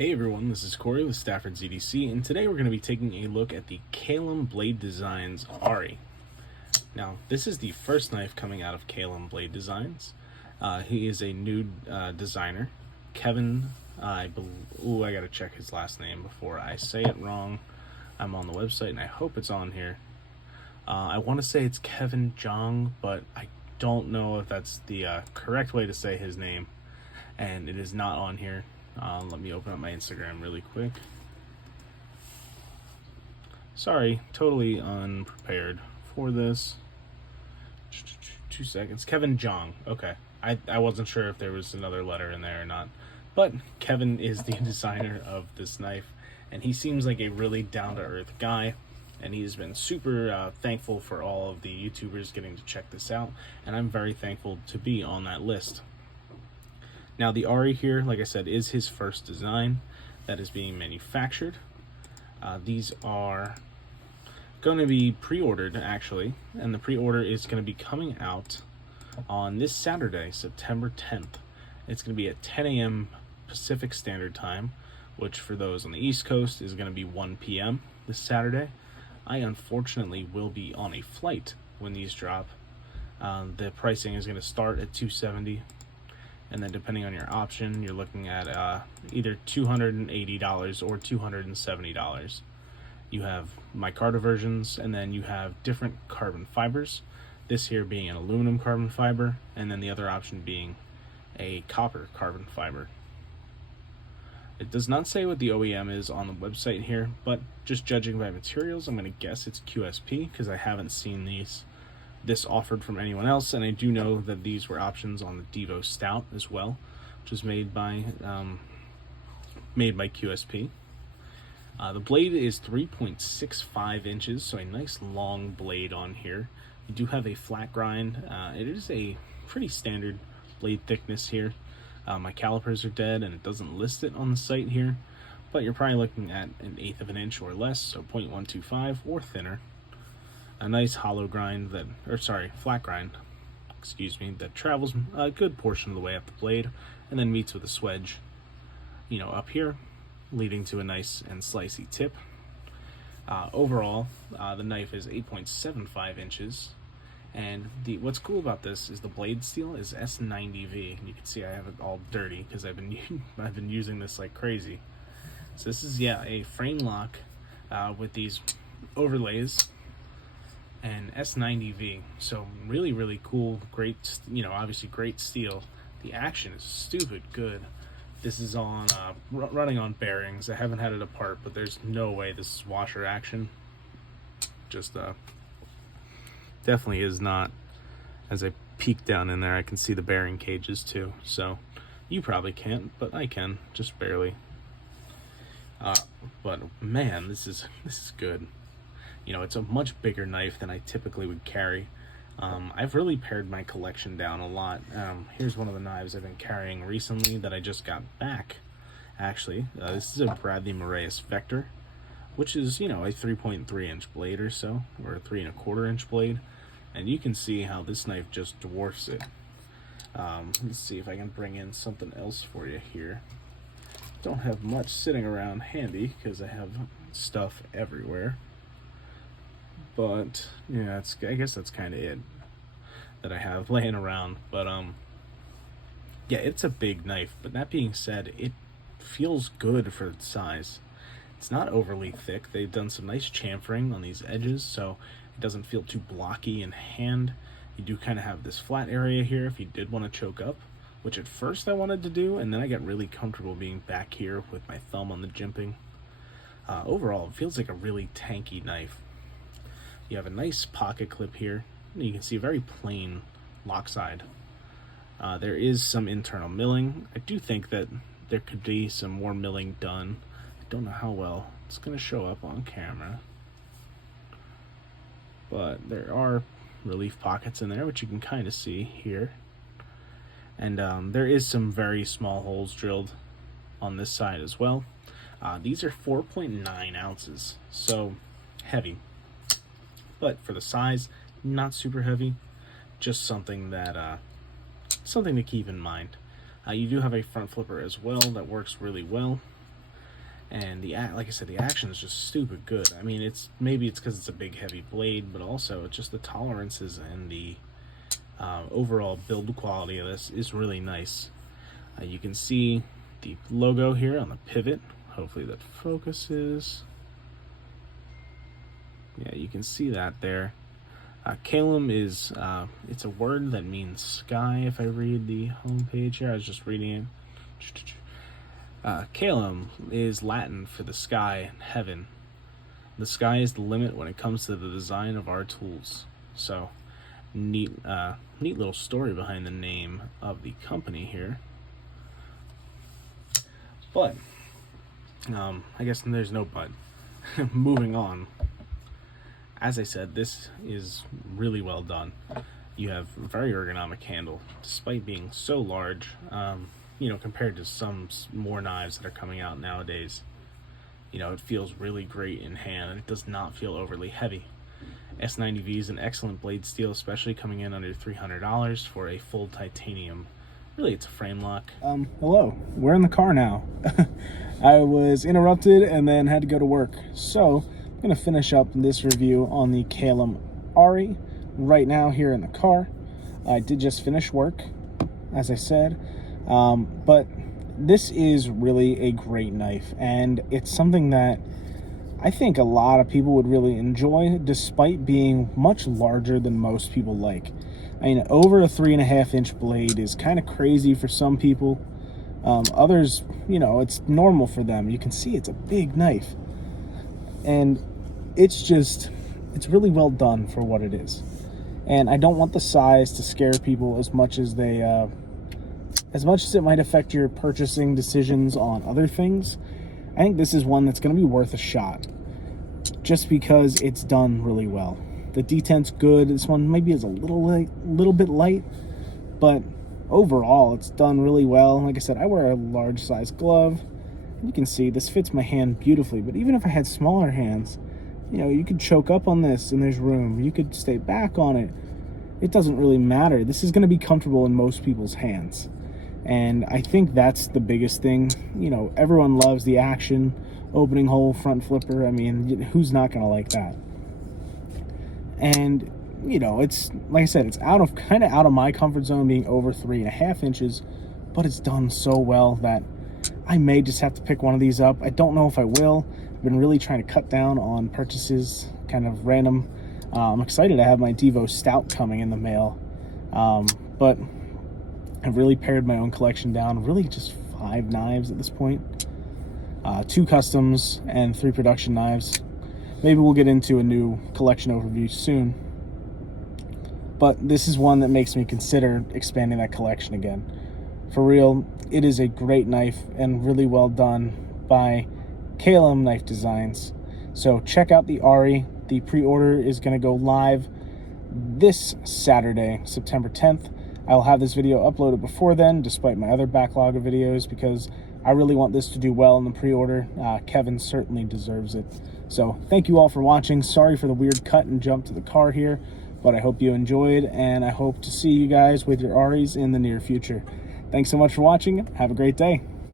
Hey everyone, this is Corey with Stafford ZDC, and today we're going to be taking a look at the Caelum Blade Designs Ari. Now, this is the first knife coming out of Caelum Blade Designs. He is a new designer, Kevin. I gotta check his last name before I say it wrong. I'm on the website, and I hope it's on here. I want to say it's Kevin Jong, but I don't know if that's the correct way to say his name, and it is not on here. Let me open up my Instagram really quick. Sorry, totally unprepared for this. 2 seconds. Kevin Jong. Okay. I wasn't sure if there was another letter in there or not. But Kevin is the designer of this knife, and he seems like a really down-to-earth guy, and he's been super thankful for all of the YouTubers getting to check this out, and I'm very thankful to be on that list. Now the Ari here, like I said, is his first design that is being manufactured. These are going to be pre-ordered actually, and the pre-order is going to be coming out on this Saturday, September 10th. It's going to be at 10 a.m. Pacific Standard Time, which for those on the East Coast is going to be 1 p.m. this Saturday. I unfortunately will be on a flight when these drop. The pricing is going to start at $270. And then depending on your option, you're looking at either $280 or $270. You have micarta versions, and then you have different carbon fibers. This here being an aluminum carbon fiber, and then the other option being a copper carbon fiber. It does not say what the OEM is on the website here, but just judging by materials, I'm going to guess it's QSP because I haven't seen this offered from anyone else, and I do know that these were options on the Devo Stout as well, which was made by QSP. The blade is 3.65 inches, so a nice long blade on here. You do have a flat grind. It is a pretty standard blade thickness here. My calipers are dead, and it doesn't list it on the site here, but you're probably looking at 1/8 of an inch or less, so 0.125 or thinner. A nice hollow grind flat grind, that travels a good portion of the way up the blade and then meets with a swedge, up here, leading to a nice and slicey tip. Overall, the knife is 8.75 inches, and what's cool about this is the blade steel is S90V. You can see I have it all dirty because I've been using this like crazy. So this is a frame lock with these overlays and S90V, so really cool, great, obviously great steel. The action is stupid good. This is on running on bearings. I haven't had it apart, but there's no way this is washer action. Just definitely is not. As I peek down in there, I can see the bearing cages too, so you probably can't, but I can, just barely. But man, this is good. It's a much bigger knife than I typically would carry. I've really pared my collection down a lot. Here's one of the knives I've been carrying recently that I just got back, actually. This is a Bradley Moraeus Vector, which is, a 3.3 inch blade or so, or a 3 1/4 inch blade. And you can see how this knife just dwarfs it. Let's see if I can bring in something else for you here. Don't have much sitting around handy because I have stuff everywhere. But I guess that's kind of it that I have laying around. But it's a big knife. But that being said, it feels good for its size. It's not overly thick. They've done some nice chamfering on these edges, so it doesn't feel too blocky in hand. You do kind of have this flat area here if you did want to choke up, which at first I wanted to do, and then I got really comfortable being back here with my thumb on the jimping. Overall, it feels like a really tanky knife. You have a nice pocket clip here. You can see a very plain lock side. There is some internal milling. I do think that there could be some more milling done. I don't know how well it's going to show up on camera. But there are relief pockets in there, which you can kind of see here. And there is some very small holes drilled on this side as well. These are 4.9 ounces, so heavy. But for the size, not super heavy, just something to keep in mind. You do have a front flipper as well that works really well. And like I said, the action is just stupid good. I mean, maybe it's because it's a big heavy blade, but also it's just the tolerances and the overall build quality of this is really nice. You can see the logo here on the pivot. Hopefully that focuses. Yeah, you can see that there. Caelum is, it's a word that means sky. If I read the home page here, I was just reading it. Caelum is Latin for the sky and heaven. The sky is the limit when it comes to the design of our tools. So, neat little story behind the name of the company here. But, I guess there's no but. Moving on. As I said, this is really well done. You have a very ergonomic handle, despite being so large, compared to some more knives that are coming out nowadays. It feels really great in hand, and it does not feel overly heavy. S90V is an excellent blade steel, especially coming in under $300 for a full titanium. Really, it's a frame lock. Hello, we're in the car now. I was interrupted and then had to go to work, so I'm going to finish up this review on the Caelum Ari right now here in the car. I did just finish work, as I said, but this is really a great knife, and it's something that I think a lot of people would really enjoy, despite being much larger than most people like. I mean, over a 3.5-inch blade is kind of crazy for some people. Others, it's normal for them. You can see it's a big knife. And it's really well done for what it is. And I don't want the size to scare people as much as it might affect your purchasing decisions on other things. I think this is one that's going to be worth a shot, just because it's done really well. The detent's good. This one maybe is a little bit light, but overall it's done really well. Like I said, I wear a large size glove. You can see this fits my hand beautifully, but even if I had smaller hands, you could choke up on this and there's room. You could stay back on it. It doesn't really matter. This is going to be comfortable in most people's hands. And I think that's the biggest thing. Everyone loves the action, opening hole, front flipper. I mean, who's not going to like that? And, it's, like I said, it's kind of out of my comfort zone being over 3.5 inches, but it's done so well that I may just have to pick one of these up. I don't know if I will. I've been really trying to cut down on purchases, kind of random. I'm excited to have my Devo Stout coming in the mail, but I've really pared my own collection down, really just 5 knives at this point, 2 customs and 3 production knives. Maybe we'll get into a new collection overview soon, but this is one that makes me consider expanding that collection again. For real, it is a great knife and really well done by Caelum Knife Designs. So check out the Ari. The pre-order is going to go live this Saturday, September 10th. I'll have this video uploaded before then, despite my other backlog of videos, because I really want this to do well in the pre-order. Kevin certainly deserves it. So thank you all for watching. Sorry for the weird cut and jump to the car here, but I hope you enjoyed, and I hope to see you guys with your Aris in the near future. Thanks so much for watching. Have a great day.